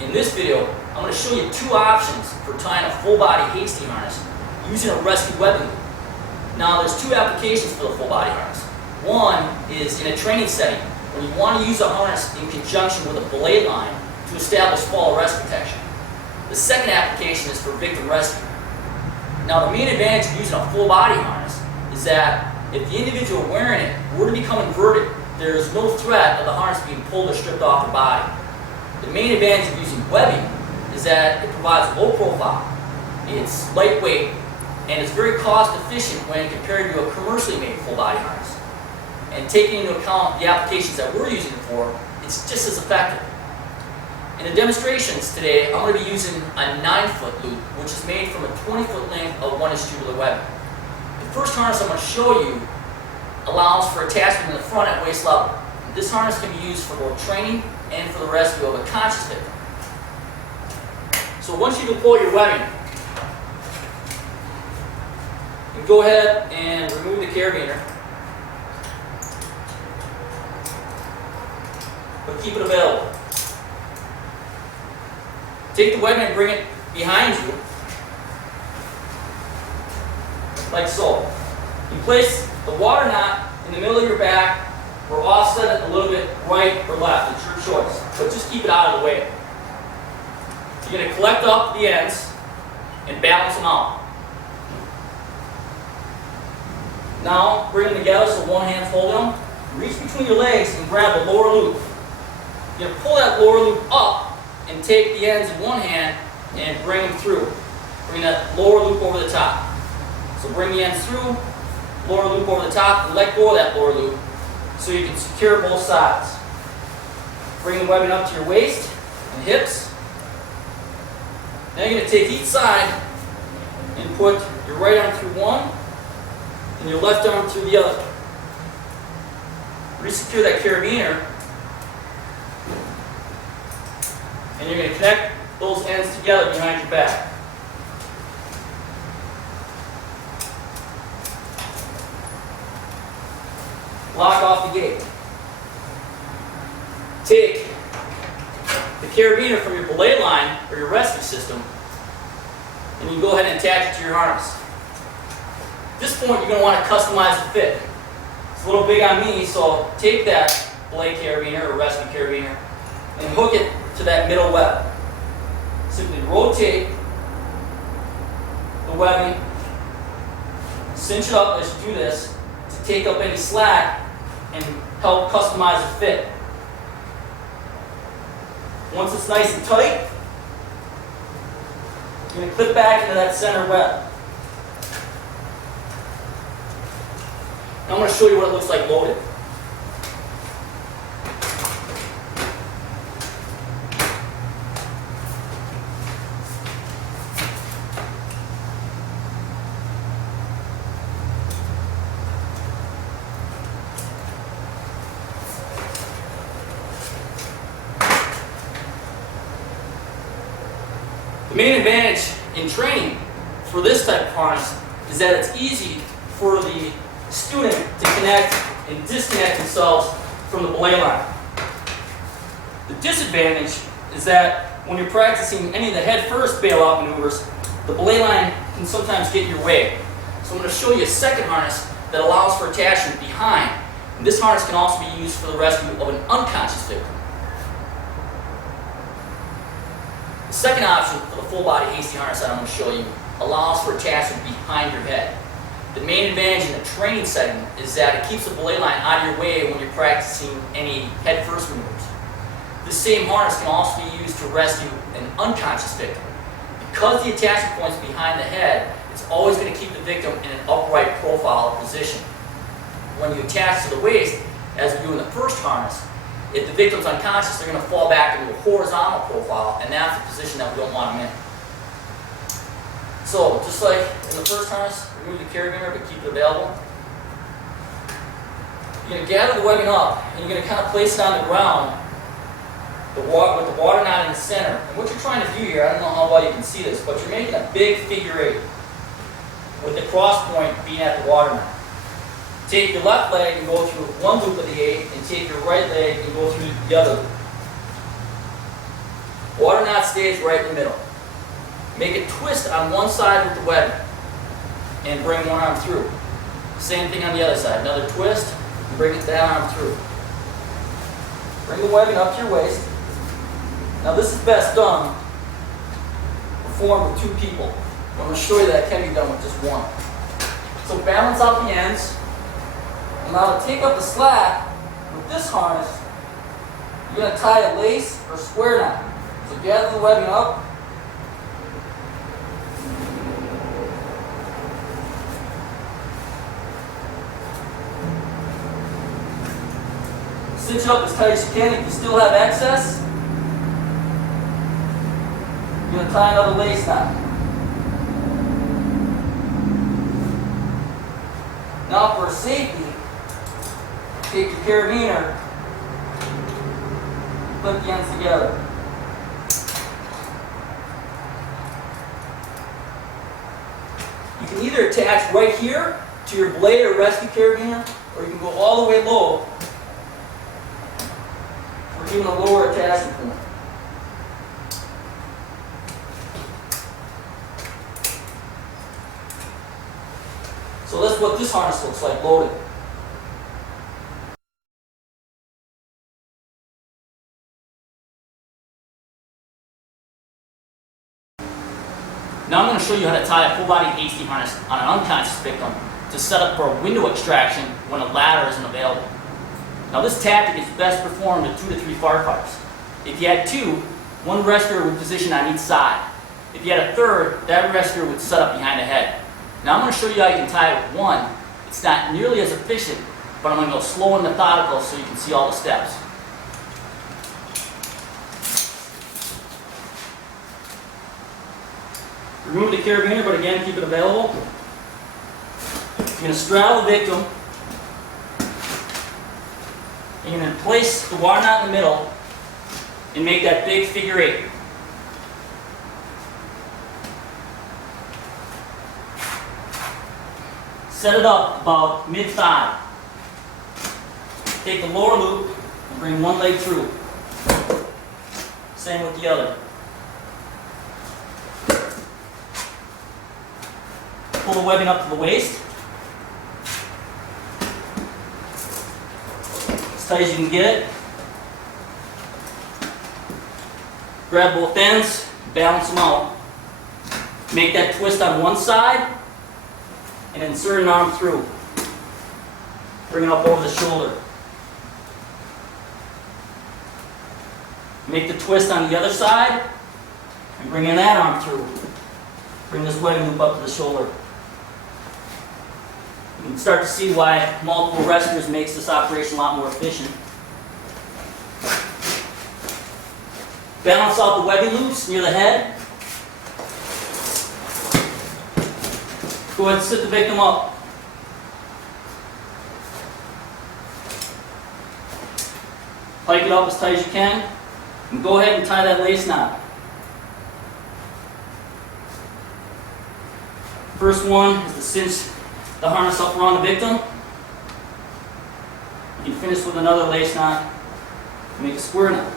In this video, I'm going to show you two options for tying a full body Hasty harness using a rescue webbing loop. Now there's two applications for the full body harness. One is in a training setting when you want to use a harness in conjunction with a belay line to establish fall arrest protection. The second application is for victim rescue. Now the main advantage of using a full body harness is that if the individual wearing it were to become inverted, there is no threat of the harness being pulled or stripped off their body. The main advantage of using webbing is that it provides low profile, it's lightweight, and it's very cost efficient when compared to a commercially made full body harness. And taking into account the applications that we're using it for, it's just as effective. In the demonstrations today, I'm going to be using a 9-foot loop, which is made from a 20-foot length of 1-inch tubular webbing. The first harness I'm going to show you allows for attachment in the front at waist level. This harness can be used for both training and for the rescue of a conscious victim. So once you deploy your webbing, you go ahead and remove the carabiner, but keep it available. Take the webbing and bring it behind you, like so. You place the water knot in the middle of your back or offset it a little bit right or left. It's your choice, but just keep it out of the way. You're going to collect up the ends and balance them out. Now bring them together so one hand's holding them. Reach between your legs and grab the lower loop. You're going to pull that lower loop up and take the ends in one hand and bring them through. Bring that lower loop over the top. So bring the ends through, lower loop over the top, and let go of that lower loop so you can secure both sides. Bring the webbing up to your waist and hips. Now you're going to take each side and put your right arm through one and your left arm through the other. Resecure that carabiner, and you're going to connect those ends together behind your back. Lock off the gate. Take the carabiner from your belay line or your rescue system, and you go ahead and attach it to your harness. At this point, you're going to want to customize the fit. It's a little big on me, so take that belay carabiner or rescue carabiner and hook it to that middle web. Simply rotate the webbing, cinch it up as you do this to take up any slack and help customize the fit. Once it's nice and tight, you're going to clip back into that center web. Now I'm going to show you what it looks like loaded. The main advantage in training for this type of harness is that it's easy for the student to connect and disconnect themselves from the belay line. The disadvantage is that when you're practicing any of the head-first bailout maneuvers, the belay line can sometimes get in your way. So I'm going to show you a second harness that allows for attachment behind. And this harness can also be used for the rescue of an unconscious victim. The second option for the full body Hasty harness that I'm going to show you allows for attachment behind your head. The main advantage in a training setting is that it keeps the belay line out of your way when you're practicing any head-first maneuvers. This same harness can also be used to rescue an unconscious victim. Because the attachment point's behind the head, it's always going to keep the victim in an upright profile position. When you attach to the waist, as we do in the first harness, if the victim's unconscious, they're going to fall back into a horizontal profile, and that's the position that we don't want them in. So, just like in the first harness, remove the carabiner but keep it available. You're going to gather the webbing up, and you're going to kind of place it on the ground with the water knot in the center. And what you're trying to do here, I don't know how well you can see this, but you're making a big figure 8 with the cross point being at the water knot. Take your left leg and go through one loop of the 8, and take your right leg and go through the other loop. Water knot knot stays right in the middle. Make a twist on one side with the webbing and bring one arm through. Same thing on the other side. Another twist and bring that arm through. Bring the webbing up to your waist. Now this is best done, performed with 2 people. I'm going to show you that it can be done with just one. So balance out the ends. And now to take up the slack with this harness, you're going to tie a lace or square knot. So gather the webbing up. Cinch up as tight as you can. If you still have excess, you're going to tie another lace knot. Now for safety, take your carabiner, clip the ends together. You can either attach right here to your blade or rescue carabiner, or you can go all the way low for even a lower attachment point. So that's what this harness looks like loaded. Now I'm going to show you how to tie a full body Hasty harness on an unconscious victim to set up for a window extraction when a ladder isn't available. Now this tactic is best performed with 2 to 3 firefighters. If you had 2, one rescuer would position on each side. If you had a third, that rescuer would set up behind the head. Now I'm going to show you how you can tie it with one. It's not nearly as efficient, but I'm going to go slow and methodical so you can see all the steps. Remove the carabiner, but again, keep it available. You're going to straddle the victim. And you're going to place the water knot in the middle and make that big figure 8. Set it up about mid-thigh. Take the lower loop and bring one leg through. Same with the other. Pull the webbing up to the waist. As tight as you can get it. Grab both ends, balance them out. Make that twist on one side and insert an arm through. Bring it up over the shoulder. Make the twist on the other side and bring in that arm through. Bring this webbing loop up to the shoulder. You can start to see why multiple rescuers makes this operation a lot more efficient. Balance out the webbing loops near the head. Go ahead and sit the victim up. Pike it up as tight as you can. And go ahead and tie that lace knot. First one is to cinch the harness up around the victim. You can finish with another lace knot and make a square knot.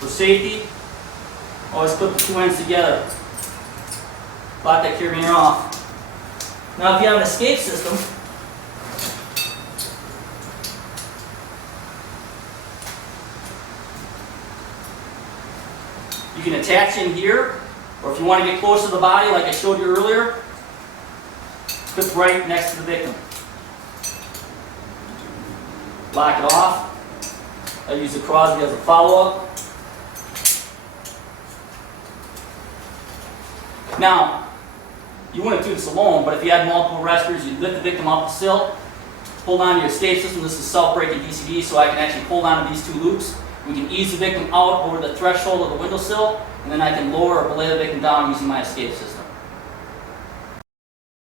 For safety, always clip the 2 ends together. Lock that carabiner off. Now if you have an escape system, you can attach in here, or if you want to get close to the body like I showed you earlier, clip right next to the victim. Lock it off. I use the Crosby as a follow-up. Now, you wouldn't do this alone, but if you had multiple rescuers, you'd lift the victim off the sill, hold on to your escape system. This is self-breaking DCD, so I can actually hold on to these 2 loops. We can ease the victim out over the threshold of the windowsill, and then I can lower or belay the victim down using my escape system.